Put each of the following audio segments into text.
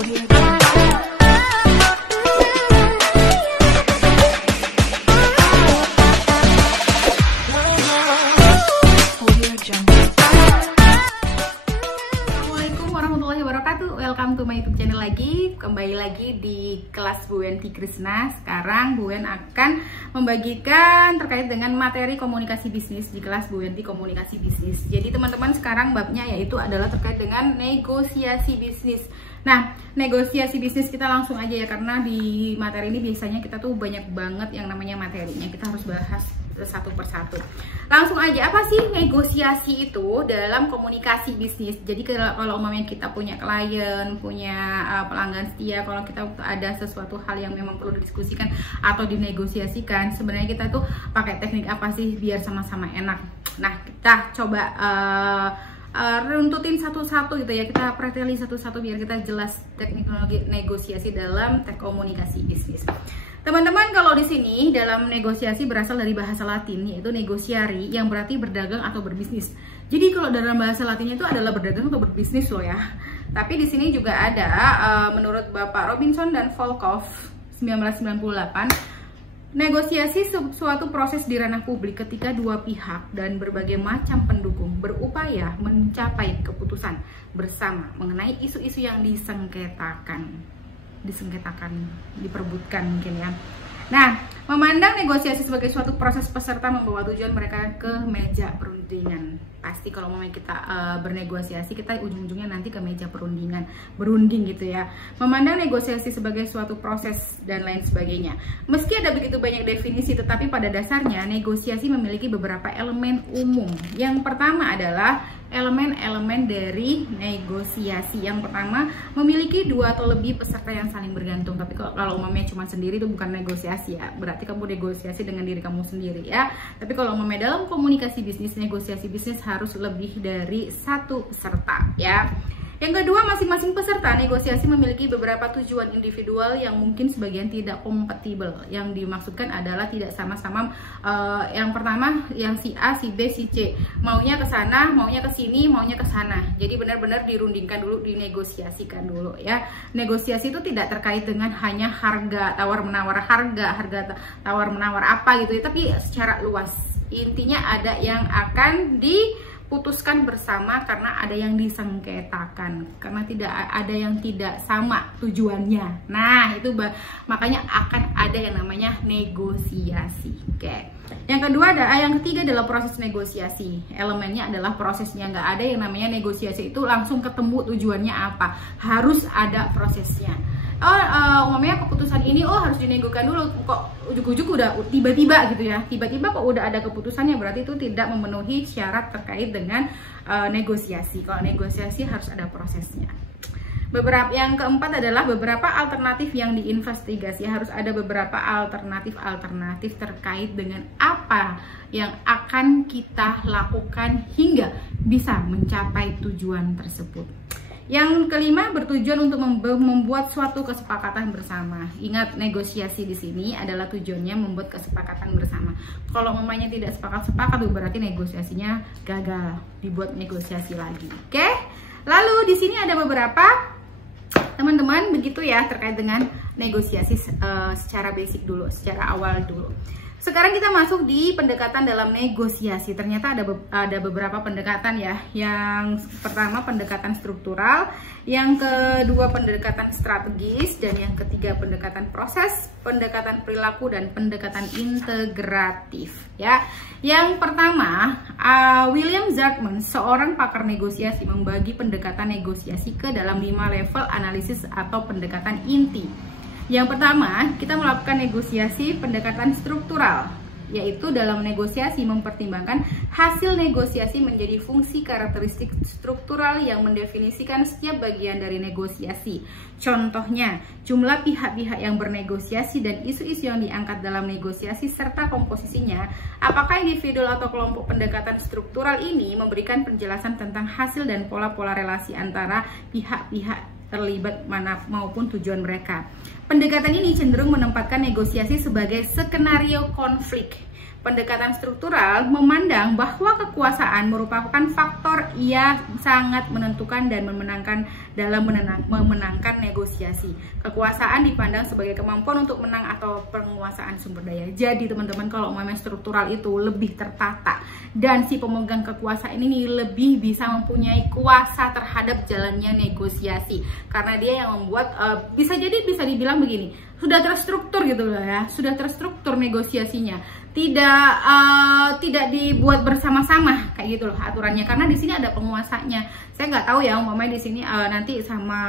warahmatullahi wabarakatuh. Welcome to my YouTube channel lagi. Kembali lagi di kelas Bu Wenti Krisna. Sekarang Bu Wen akan membagikan terkait dengan materi komunikasi bisnis di kelas Bu Wenti Komunikasi Bisnis. Jadi teman-teman, sekarang babnya yaitu adalah terkait dengan negosiasi bisnis. Nah, negosiasi bisnis kita langsung aja ya, karena di materi ini biasanya kita tuh banyak banget yang namanya materinya. Kita harus bahas satu persatu. Langsung aja, apa sih negosiasi itu dalam komunikasi bisnis? Jadi kalau umpamanya kita punya klien, punya pelanggan setia, kalau kita ada sesuatu hal yang memang perlu didiskusikan atau dinegosiasikan, sebenarnya kita tuh pakai teknik apa sih biar sama-sama enak? Nah, kita coba runtutin satu-satu gitu ya, kita preteli satu-satu biar kita jelas teknologi negosiasi dalam komunikasi bisnis. Teman-teman, kalau di sini dalam negosiasi berasal dari bahasa Latin yaitu negociari, yang berarti berdagang atau berbisnis. Jadi kalau dalam bahasa Latinnya itu adalah berdagang atau berbisnis loh ya. Tapi di sini juga ada menurut Bapak Robinson dan Volkov 1998, negosiasi suatu proses di ranah publik ketika dua pihak dan berbagai macam pendukung berupaya mencapai keputusan bersama mengenai isu-isu yang diperebutkan mungkin ya. Nah, memandang negosiasi sebagai suatu proses peserta membawa tujuan mereka ke meja perundingan. Pasti kalau mau kita bernegosiasi, kita ujung-ujungnya nanti ke meja perundingan, berunding gitu ya. Memandang negosiasi sebagai suatu proses dan lain sebagainya. Meski ada begitu banyak definisi, tetapi pada dasarnya negosiasi memiliki beberapa elemen umum. Yang pertama adalah elemen-elemen dari negosiasi. Yang pertama, memiliki dua atau lebih peserta yang saling bergantung. Tapi kalau umumnya cuma sendiri itu bukan negosiasi ya, berarti kamu negosiasi dengan diri kamu sendiri ya. Tapi kalau umumnya dalam komunikasi bisnis, negosiasi bisnis harus lebih dari satu peserta ya. Yang kedua, masing-masing peserta negosiasi memiliki beberapa tujuan individual yang mungkin sebagian tidak kompatibel. Yang dimaksudkan adalah tidak sama-sama. Yang pertama, yang si A, si B, si C maunya ke sana, maunya ke sini, maunya ke sana. Jadi benar-benar dirundingkan dulu, dinegosiasikan dulu ya. Negosiasi itu tidak terkait dengan hanya harga tawar-menawar, harga tawar-menawar apa gitu ya, tapi secara luas. Intinya ada yang akan diputuskan bersama karena ada yang disengketakan, karena tidak ada yang tidak sama tujuannya. Nah, itu makanya akan ada yang namanya negosiasi. Oke. Yang kedua yang ketiga adalah proses negosiasi. Elemennya adalah prosesnya. Nggak ada yang namanya negosiasi itu langsung ketemu tujuannya apa. Harus ada prosesnya. Umumnya keputusan ini harus dinegokan dulu, kok ujuk-ujuk udah tiba-tiba gitu ya, tiba-tiba kok udah ada keputusannya, berarti itu tidak memenuhi syarat terkait dengan negosiasi. Kalau negosiasi harus ada prosesnya. Yang keempat adalah beberapa alternatif yang diinvestigasi. Harus ada beberapa alternatif terkait dengan apa yang akan kita lakukan hingga bisa mencapai tujuan tersebut. Yang kelima, bertujuan untuk membuat suatu kesepakatan bersama. Ingat, negosiasi di sini adalah tujuannya membuat kesepakatan bersama. Kalau mamanya tidak sepakat, berarti negosiasinya gagal, dibuat negosiasi lagi. Oke? Lalu di sini ada beberapa teman-teman begitu ya terkait dengan negosiasi secara basic dulu, secara awal dulu. Sekarang kita masuk di pendekatan dalam negosiasi. Ternyata ada beberapa pendekatan ya. Yang pertama pendekatan struktural, yang kedua pendekatan strategis, dan yang ketiga pendekatan proses, pendekatan perilaku, dan pendekatan integratif ya. Yang pertama, William Zartman, seorang pakar negosiasi, membagi pendekatan negosiasi ke dalam 5 level analisis atau pendekatan inti. Yang pertama, kita melakukan negosiasi pendekatan struktural, yaitu dalam negosiasi mempertimbangkan hasil negosiasi menjadi fungsi karakteristik struktural yang mendefinisikan setiap bagian dari negosiasi. Contohnya, jumlah pihak-pihak yang bernegosiasi dan isu-isu yang diangkat dalam negosiasi serta komposisinya. Apakah individu atau kelompok pendekatan struktural ini memberikan penjelasan tentang hasil dan pola-pola relasi antara pihak-pihak terlibat maupun tujuan mereka. Pendekatan ini cenderung menempatkan negosiasi sebagai skenario konflik. Pendekatan struktural memandang bahwa kekuasaan merupakan faktor ia sangat menentukan dan memenangkan dalam memenangkan negosiasi. Kekuasaan dipandang sebagai kemampuan untuk menang atau penguasaan sumber daya. Jadi teman-teman, kalau umpamanya struktural itu lebih tertata dan si pemegang kekuasaan ini lebih bisa mempunyai kuasa terhadap jalannya negosiasi, karena dia yang membuat bisa dibilang begini, sudah terstruktur gitu loh ya, sudah terstruktur negosiasinya, tidak dibuat bersama-sama kayak gitu loh aturannya, karena di sini ada penguasanya. Saya nggak tahu ya umpamanya di sini nanti sama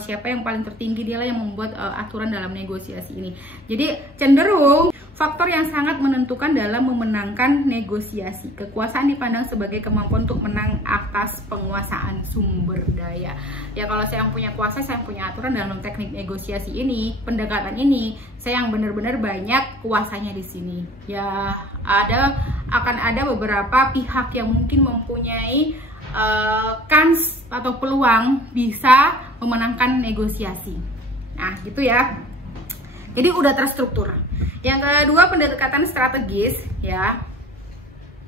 siapa yang paling tertinggi, dialah yang membuat aturan dalam negosiasi ini. Jadi cenderung faktor yang sangat menentukan dalam memenangkan negosiasi. Kekuasaan dipandang sebagai kemampuan untuk menang atas penguasaan sumber daya. Ya kalau saya yang punya kuasa, saya yang punya aturan dalam teknik negosiasi ini, pendekatan ini, saya yang benar-benar banyak kuasanya di sini. Ya akan ada beberapa pihak yang mungkin mempunyai kans atau peluang bisa memenangkan negosiasi. Nah gitu ya. Jadi udah terstruktur. Yang kedua, pendekatan strategis ya.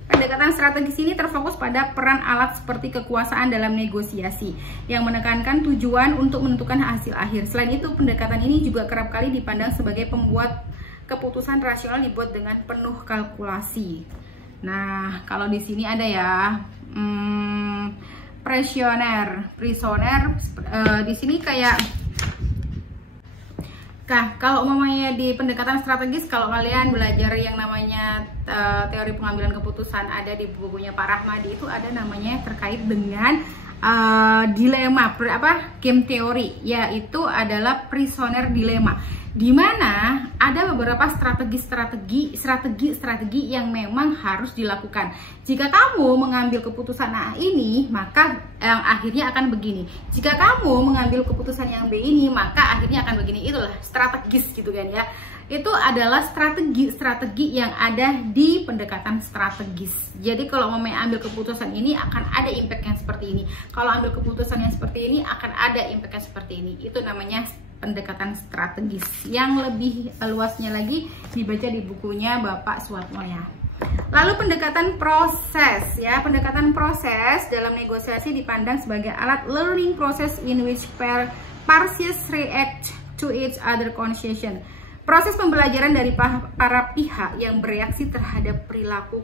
Pendekatan strategis ini terfokus pada peran alat seperti kekuasaan dalam negosiasi yang menekankan tujuan untuk menentukan hasil akhir. Selain itu, pendekatan ini juga kerap kali dipandang sebagai pembuat keputusan rasional dibuat dengan penuh kalkulasi. Nah, kalau di sini ada ya prisoner. Di sini kayak kalau umpamanya di pendekatan strategis, kalau kalian belajar yang namanya teori pengambilan keputusan, ada di bukunya Pak Rahmadi, itu ada namanya terkait dengan dilema game teori, yaitu adalah prisoner dilema, di mana ada beberapa strategi yang memang harus dilakukan. Jika kamu mengambil keputusan A ini, maka yang akhirnya akan begini. Jika kamu mengambil keputusan yang B ini, maka akhirnya akan begini. Itulah strategis gitu kan ya. Itu adalah strategi yang ada di pendekatan strategis. Jadi kalau mau ambil keputusan ini akan ada impact yang seperti ini. Kalau ambil keputusan yang seperti ini akan ada impact yang seperti ini. Itu namanya pendekatan strategis. Yang lebih luasnya lagi dibaca di bukunya Bapak Suatmono. Lalu pendekatan proses ya. Pendekatan proses dalam negosiasi dipandang sebagai alat learning process in which parties react to each other concession. Proses pembelajaran dari para pihak yang bereaksi terhadap perilaku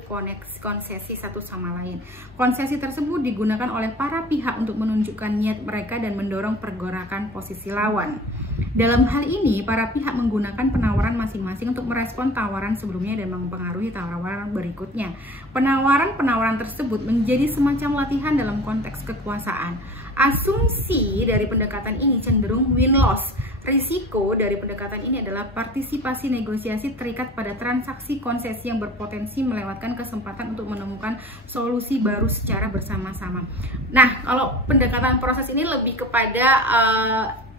konsesi satu sama lain. Konsesi tersebut digunakan oleh para pihak untuk menunjukkan niat mereka dan mendorong pergerakan posisi lawan. Dalam hal ini, para pihak menggunakan penawaran masing-masing untuk merespon tawaran sebelumnya dan mempengaruhi tawaran berikutnya. Penawaran-penawaran tersebut menjadi semacam latihan dalam konteks kekuasaan. Asumsi dari pendekatan ini cenderung win-loss. Risiko dari pendekatan ini adalah partisipasi negosiasi terikat pada transaksi konsesi yang berpotensi melewatkan kesempatan untuk menemukan solusi baru secara bersama-sama. Nah, kalau pendekatan proses ini lebih kepada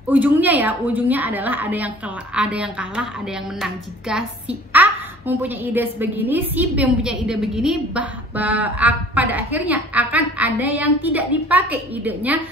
ujungnya adalah ada yang kalah, ada yang menang. Jika si A mempunyai ide begini, si B mempunyai ide begini, pada akhirnya akan ada yang tidak dipakai idenya,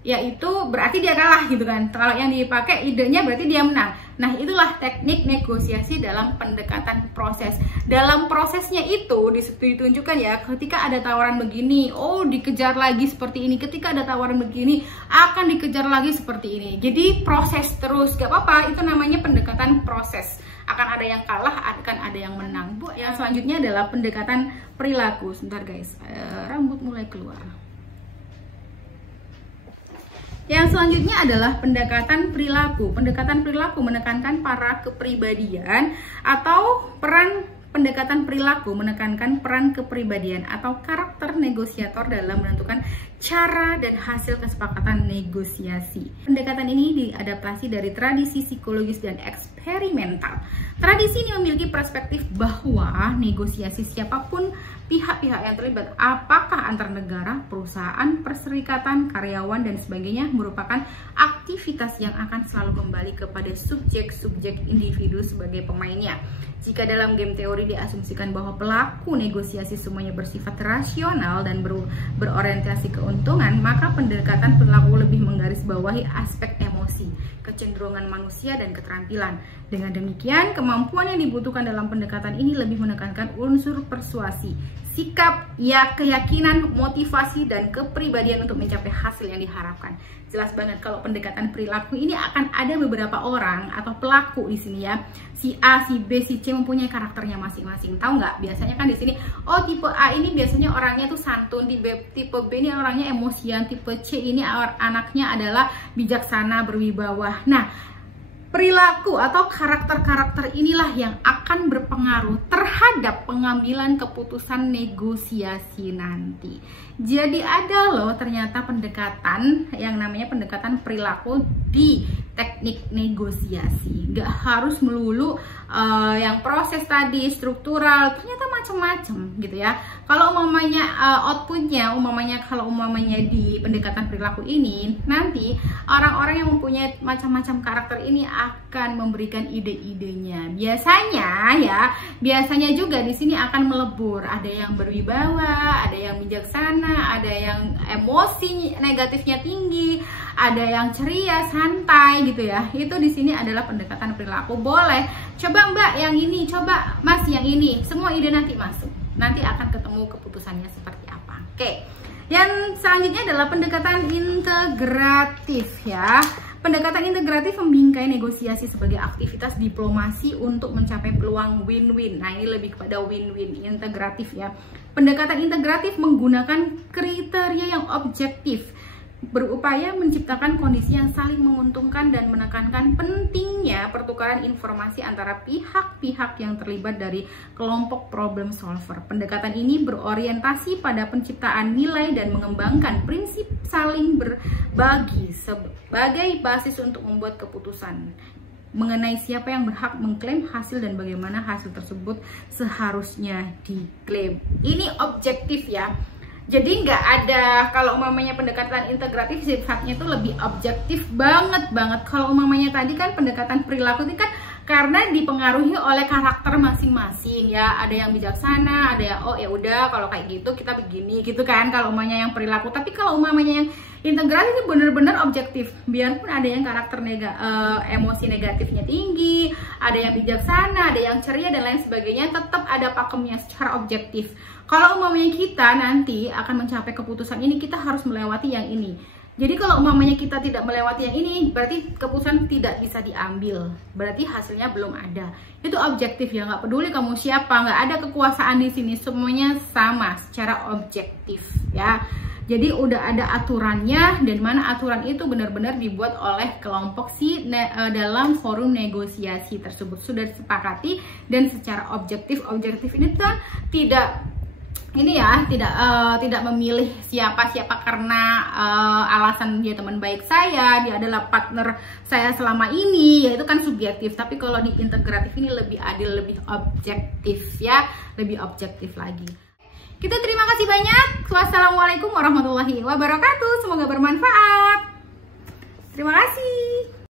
yaitu berarti dia kalah gitu kan. Kalau yang dipakai idenya berarti dia menang. Nah, itulah teknik negosiasi dalam pendekatan proses. Dalam prosesnya itu ditunjukkan ya, ketika ada tawaran begini, oh dikejar lagi seperti ini. Ketika ada tawaran begini, akan dikejar lagi seperti ini. Jadi proses terus, gak apa-apa, itu namanya pendekatan proses. Akan ada yang kalah, akan ada yang menang. Bu, yang selanjutnya adalah pendekatan perilaku. Sebentar guys, rambut mulai keluar. Yang selanjutnya adalah pendekatan perilaku. Pendekatan perilaku menekankan para kepribadian atau pendekatan perilaku menekankan peran kepribadian atau karakter negosiator dalam menentukan cara dan hasil kesepakatan negosiasi. Pendekatan ini diadaptasi dari tradisi psikologis dan eksperimental. Tradisi ini memiliki perspektif bahwa negosiasi siapapun pihak-pihak yang terlibat, apakah antar negara, perusahaan, perserikatan, karyawan, dan sebagainya, merupakan aktivitas yang akan selalu kembali kepada subjek-subjek individu sebagai pemainnya. Jika dalam game teori diasumsikan bahwa pelaku negosiasi semuanya bersifat rasional dan berorientasi keuntungan, maka pendekatan perilaku lebih menggarisbawahi aspek emosi emosi, kecenderungan manusia dan keterampilan. Dengan demikian, kemampuan yang dibutuhkan dalam pendekatan ini lebih menekankan unsur persuasi, sikap, keyakinan, motivasi, dan kepribadian untuk mencapai hasil yang diharapkan. Jelas banget kalau pendekatan perilaku ini akan ada beberapa orang atau pelaku di sini ya. Si A, si B, si C mempunyai karakternya masing-masing. Tahu nggak? Biasanya kan di sini, oh tipe A ini biasanya orangnya tuh santun, tipe B ini orangnya emosian, tipe C ini anaknya adalah bijaksana, berwibawa. Nah, perilaku atau karakter-karakter inilah yang akan berpengaruh terhadap pengambilan keputusan negosiasi nanti. Jadi ada loh ternyata pendekatan yang namanya pendekatan perilaku di teknik negosiasi. Gak harus melulu yang proses tadi, struktural, ternyata macam-macam gitu ya. Kalau umamanya outputnya, kalau umamanya di pendekatan perilaku ini, nanti orang-orang yang mempunyai macam-macam karakter ini akan memberikan ide-idenya. Biasanya juga di sini akan melebur. Ada yang berwibawa, ada yang bijaksana, ada yang emosi negatifnya tinggi, ada yang ceria, santai gitu ya. Itu di sini adalah pendekatan perilaku. Boleh coba Mbak yang ini, coba Mas yang ini. Semua ide nanti masuk. Nanti akan ketemu keputusannya seperti apa. Oke. Yang selanjutnya adalah pendekatan integratif ya. Pendekatan integratif membingkai negosiasi sebagai aktivitas diplomasi untuk mencapai peluang win-win. Nah, ini lebih kepada win-win, integratif ya. Pendekatan integratif menggunakan kriteria yang objektif, berupaya menciptakan kondisi yang saling menguntungkan dan menekankan pentingnya pertukaran informasi antara pihak-pihak yang terlibat dari kelompok problem solver. Pendekatan ini berorientasi pada penciptaan nilai dan mengembangkan prinsip saling berbagi sebagai basis untuk membuat keputusan mengenai siapa yang berhak mengklaim hasil dan bagaimana hasil tersebut seharusnya diklaim. Ini objektif ya. Jadi nggak ada, kalau umamanya pendekatan integratif sifatnya itu lebih objektif banget. Kalau umamanya tadi kan pendekatan perilaku ini kan karena dipengaruhi oleh karakter masing-masing ya. Ada yang bijaksana, ada yang oh ya udah kalau kayak gitu kita begini gitu kan kalau umamanya yang perilaku. Tapi kalau umamanya yang integratif itu benar-benar objektif. Biarpun ada yang karakter emosi negatifnya tinggi, ada yang bijaksana, ada yang ceria dan lain sebagainya, tetap ada pakemnya secara objektif. Kalau umamanya kita nanti akan mencapai keputusan ini, kita harus melewati yang ini. Jadi kalau umamanya kita tidak melewati yang ini, berarti keputusan tidak bisa diambil. Berarti hasilnya belum ada. Itu objektif ya, nggak peduli kamu siapa, nggak ada kekuasaan di sini, semuanya sama secara objektif ya. Jadi udah ada aturannya, dan mana aturan itu benar-benar dibuat oleh kelompok dalam forum negosiasi tersebut sudah disepakati dan secara objektif ini tuh tidak memilih siapa karena alasan dia teman baik saya, dia adalah partner saya selama ini, yaitu kan subjektif. Tapi kalau di integratif ini lebih adil, lebih objektif ya, lebih objektif lagi. Kita terima kasih banyak. Wassalamualaikum warahmatullahi wabarakatuh. Semoga bermanfaat. Terima kasih.